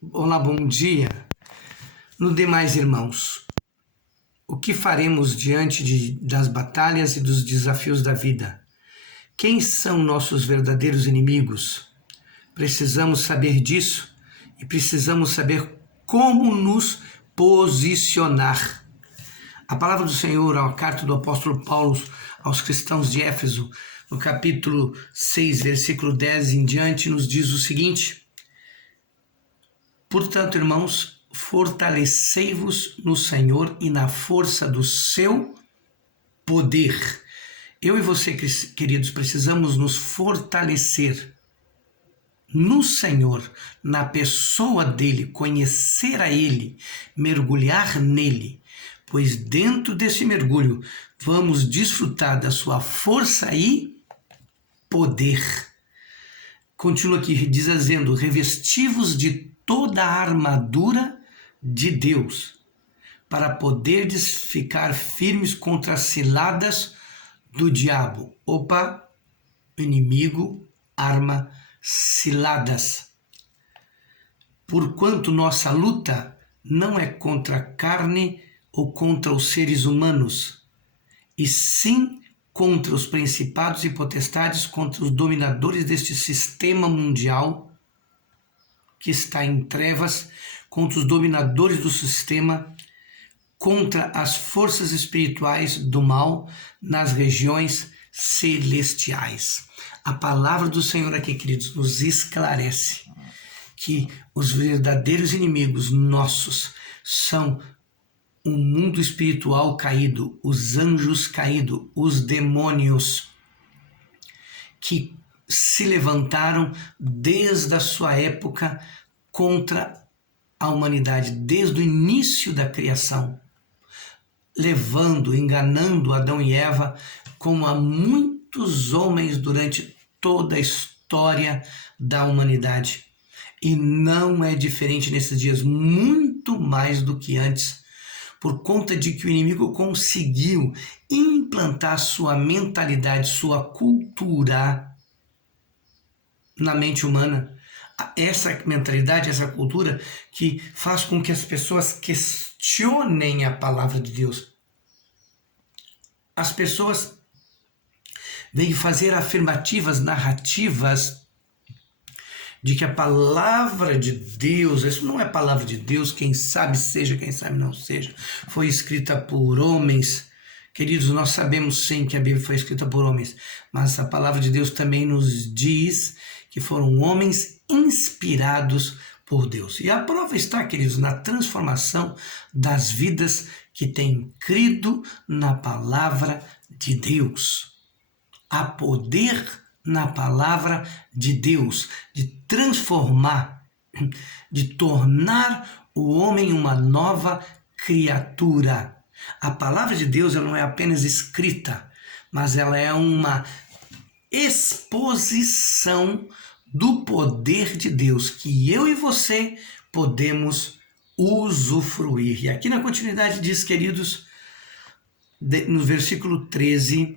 Olá, bom dia. No demais, irmãos, o que faremos diante das batalhas e dos desafios da vida? Quem são nossos verdadeiros inimigos? Precisamos saber disso e precisamos saber como nos posicionar. A palavra do Senhor, a carta do apóstolo Paulo aos cristãos de Éfeso, no capítulo 6, versículo 10 em diante, nos diz o seguinte: portanto, irmãos, fortalecei-vos no Senhor e na força do seu poder. Eu e você, queridos, precisamos nos fortalecer no Senhor, na pessoa dele, conhecer a ele, mergulhar nele, pois dentro desse mergulho vamos desfrutar da sua força e poder. Continua aqui dizendo: revesti-vos de toda a armadura de Deus, para poderdes ficar firmes contra as ciladas do diabo. Opa, inimigo, arma, ciladas. Porquanto nossa luta não é contra a carne ou contra os seres humanos, e sim contra os principados e potestades, contra os dominadores deste sistema mundial que está em trevas, contra os dominadores do sistema, contra as forças espirituais do mal nas regiões celestiais. A palavra do Senhor aqui, queridos, nos esclarece que os verdadeiros inimigos nossos são o mundo espiritual caído, os anjos caídos, os demônios que se levantaram desde a sua época contra a humanidade, desde o início da criação, levando, enganando Adão e Eva, como há muitos homens durante toda a história da humanidade. E não é diferente nesses dias, muito mais do que antes, por conta de que o inimigo conseguiu implantar sua mentalidade, sua cultura na mente humana. Essa mentalidade, essa cultura que faz com que as pessoas questionem a palavra de Deus. As pessoas vêm fazer afirmativas, narrativas de que a palavra de Deus, isso não é palavra de Deus, quem sabe seja, quem sabe não seja, foi escrita por homens. Queridos, nós sabemos sim que a Bíblia foi escrita por homens, mas a palavra de Deus também nos diz que foram homens inspirados por Deus. E a prova está, queridos, na transformação das vidas que têm crido na palavra de Deus. Há poder na palavra de Deus de transformar, de tornar o homem uma nova criatura. A palavra de Deus ela não é apenas escrita, mas ela é uma exposição do poder de Deus que eu e você podemos usufruir. E aqui na continuidade diz, queridos, no versículo 13: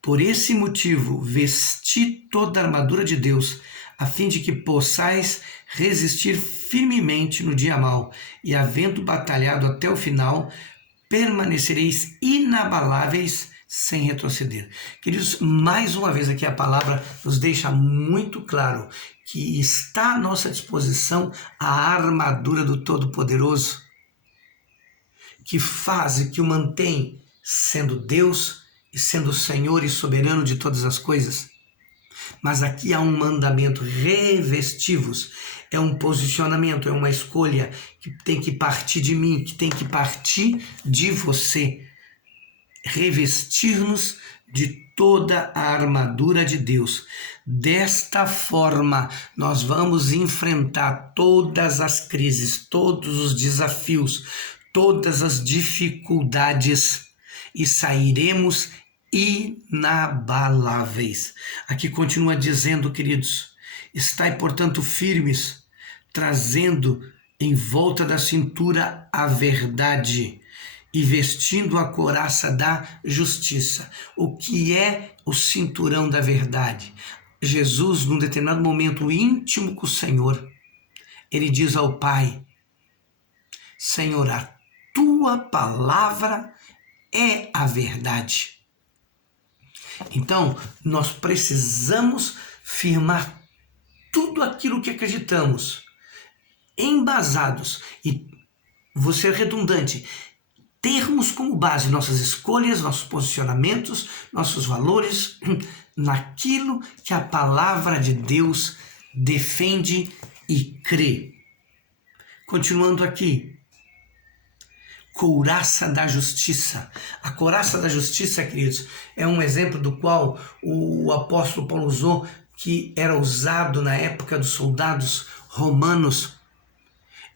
por esse motivo, vesti toda a armadura de Deus, a fim de que possais resistir firmemente no dia mau, e havendo batalhado até o final, permanecereis inabaláveis sem retroceder. Queridos, mais uma vez aqui a palavra nos deixa muito claro que está à nossa disposição a armadura do Todo-Poderoso, que faz e que o mantém sendo Deus e sendo Senhor e soberano de todas as coisas. Mas aqui há um mandamento: revesti-vos. É um posicionamento, é uma escolha que tem que partir de mim, que tem que partir de você. Revestir-nos de toda a armadura de Deus. Desta forma, nós vamos enfrentar todas as crises, todos os desafios, todas as dificuldades e sairemos inabaláveis. Aqui continua dizendo, queridos: estai, portanto, firmes, trazendo em volta da cintura a verdade e vestindo a couraça da justiça. O que é o cinturão da verdade? Jesus, num determinado momento íntimo com o Senhor, ele diz ao Pai: Senhor, a tua palavra é a verdade. Então, nós precisamos firmar tudo aquilo que acreditamos, embasados, e vou ser redundante, termos como base nossas escolhas, nossos posicionamentos, nossos valores, naquilo que a palavra de Deus defende e crê. Continuando aqui, couraça da justiça. A couraça da justiça, queridos, é um exemplo do qual o apóstolo Paulo usou, que era usado na época dos soldados romanos,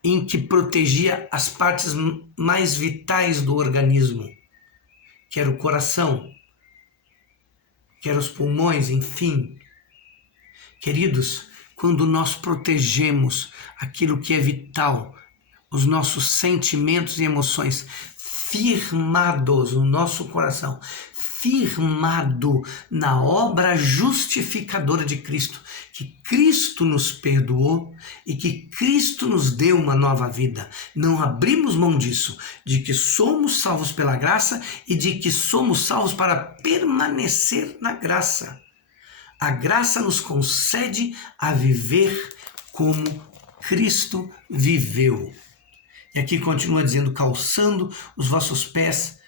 em que protegia as partes mais vitais do organismo, que era o coração, que eram os pulmões, enfim. Queridos, quando nós protegemos aquilo que é vital, os nossos sentimentos e emoções firmados no nosso coração, firmado na obra justificadora de Cristo, que Cristo nos perdoou e que Cristo nos deu uma nova vida. Não abrimos mão disso, de que somos salvos pela graça e de que somos salvos para permanecer na graça. A graça nos concede a viver como Cristo viveu. E aqui continua dizendo, calçando os vossos pés,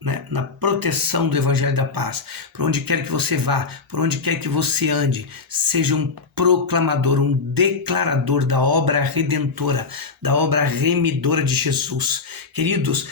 né, na proteção do Evangelho da Paz. Por onde quer que você vá, por onde quer que você ande, seja um proclamador, um declarador da obra redentora, da obra remidora de Jesus. Queridos,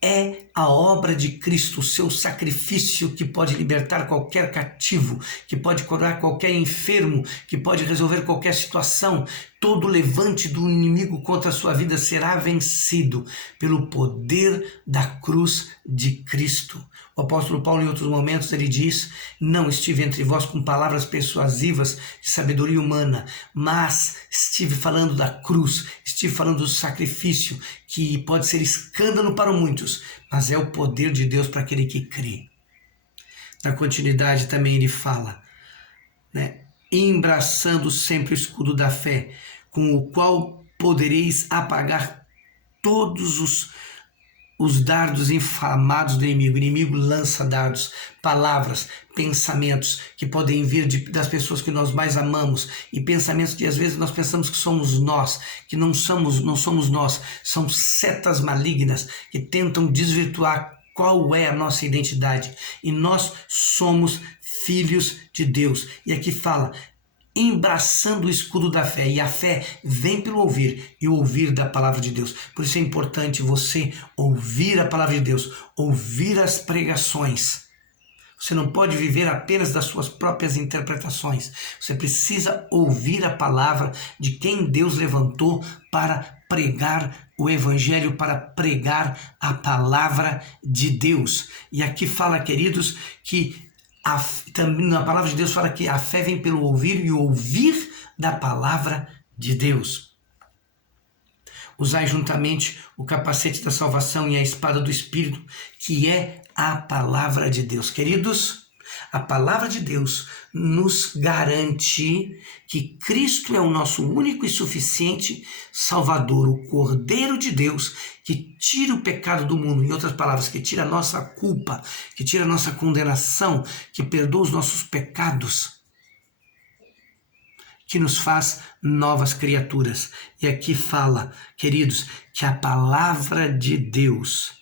é a obra de Cristo, o seu sacrifício, que pode libertar qualquer cativo, que pode curar qualquer enfermo, que pode resolver qualquer situação. Todo levante do inimigo contra a sua vida será vencido pelo poder da cruz de Cristo. O apóstolo Paulo, em outros momentos, ele diz: não estive entre vós com palavras persuasivas de sabedoria humana, mas estive falando da cruz, estive falando do sacrifício, que pode ser escândalo para muitos, mas é o poder de Deus para aquele que crê. Na continuidade também ele fala, né? Embraçando sempre o escudo da fé, com o qual podereis apagar todos os dardos inflamados do inimigo. O inimigo lança dardos, palavras, pensamentos que podem vir das pessoas que nós mais amamos, e pensamentos que às vezes nós pensamos que somos nós, que não somos nós, são setas malignas que tentam desvirtuar qual é a nossa identidade. E nós somos filhos de Deus. E aqui fala, embraçando o escudo da fé. E a fé vem pelo ouvir, e o ouvir da palavra de Deus. Por isso é importante você ouvir a palavra de Deus, ouvir as pregações. Você não pode viver apenas das suas próprias interpretações. Você precisa ouvir a palavra de quem Deus levantou para pregar o evangelho, para pregar a palavra de Deus. E aqui fala, queridos, que na palavra de Deus fala que a fé vem pelo ouvir, e o ouvir da palavra de Deus. Usai juntamente o capacete da salvação e a espada do Espírito, que é a palavra de Deus. Queridos, a palavra de Deus nos garante que Cristo é o nosso único e suficiente Salvador, o Cordeiro de Deus, que tira o pecado do mundo. Em outras palavras, que tira a nossa culpa, que tira a nossa condenação, que perdoa os nossos pecados, que nos faz novas criaturas. E aqui fala, queridos, que a palavra de Deus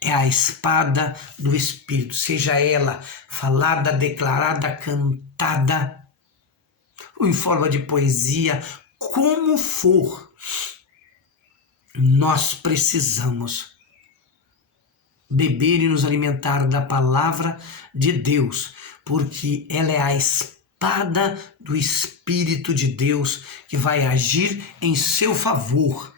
é a espada do Espírito, seja ela falada, declarada, cantada, ou em forma de poesia, como for, nós precisamos beber e nos alimentar da palavra de Deus, porque ela é a espada do Espírito de Deus que vai agir em seu favor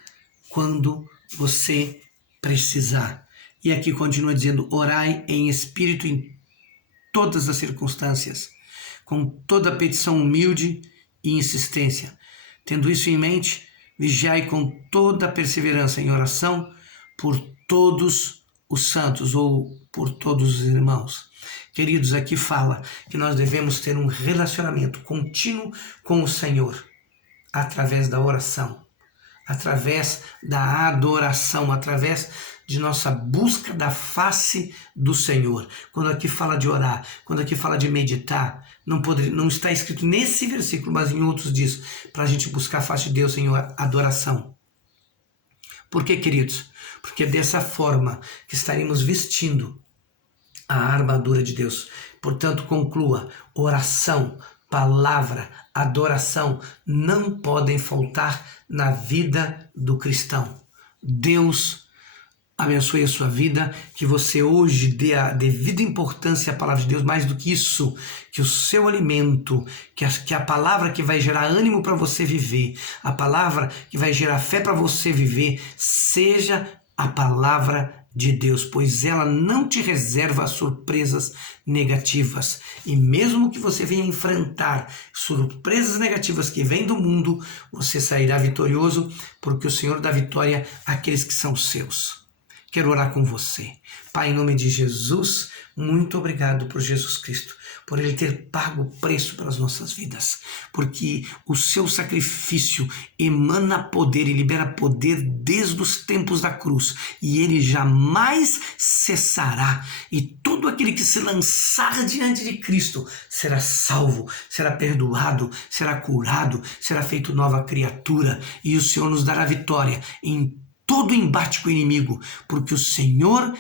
quando você precisar. E aqui continua dizendo, orai em espírito em todas as circunstâncias, com toda petição humilde e insistência. Tendo isso em mente, vigiai com toda perseverança em oração por todos os santos, ou por todos os irmãos. Queridos, aqui fala que nós devemos ter um relacionamento contínuo com o Senhor. através da oração, através da adoração, através de nossa busca da face do Senhor. Quando aqui fala de orar, quando aqui fala de meditar, não está escrito nesse versículo, mas em outros diz, para a gente buscar a face de Deus em adoração. Por quê, queridos? Porque é dessa forma que estaremos vestindo a armadura de Deus. Portanto, conclua, oração, palavra, adoração não podem faltar na vida do cristão. Deus abençoe a sua vida, que você hoje dê a devida importância à palavra de Deus, mais do que isso, que o seu alimento, que a palavra que vai gerar ânimo para você viver, a palavra que vai gerar fé para você viver, seja a palavra de Deus, pois ela não te reserva surpresas negativas. E mesmo que você venha enfrentar surpresas negativas que vêm do mundo, você sairá vitorioso, porque o Senhor dá vitória àqueles que são seus. Quero orar com você. Pai, em nome de Jesus, muito obrigado por Jesus Cristo, por Ele ter pago o preço pelas nossas vidas, porque o seu sacrifício emana poder e libera poder desde os tempos da cruz, e Ele jamais cessará, e todo aquele que se lançar diante de Cristo será salvo, será perdoado, será curado, será feito nova criatura, e o Senhor nos dará vitória em todo embate com o inimigo, porque o Senhor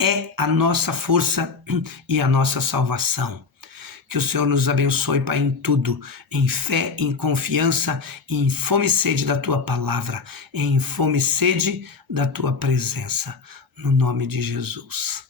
é a nossa força e a nossa salvação. Que o Senhor nos abençoe, Pai, em tudo, em fé, em confiança, em fome e sede da Tua palavra, em fome e sede da Tua presença, no nome de Jesus.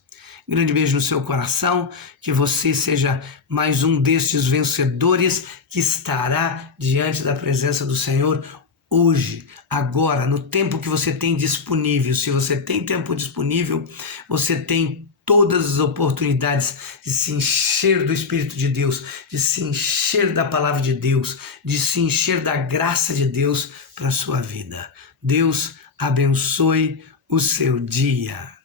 Grande beijo no seu coração, que você seja mais um destes vencedores que estará diante da presença do Senhor hoje, agora, no tempo que você tem disponível. Se você tem tempo disponível, você tem todas as oportunidades de se encher do Espírito de Deus, de se encher da palavra de Deus, de se encher da graça de Deus para a sua vida. Deus abençoe o seu dia.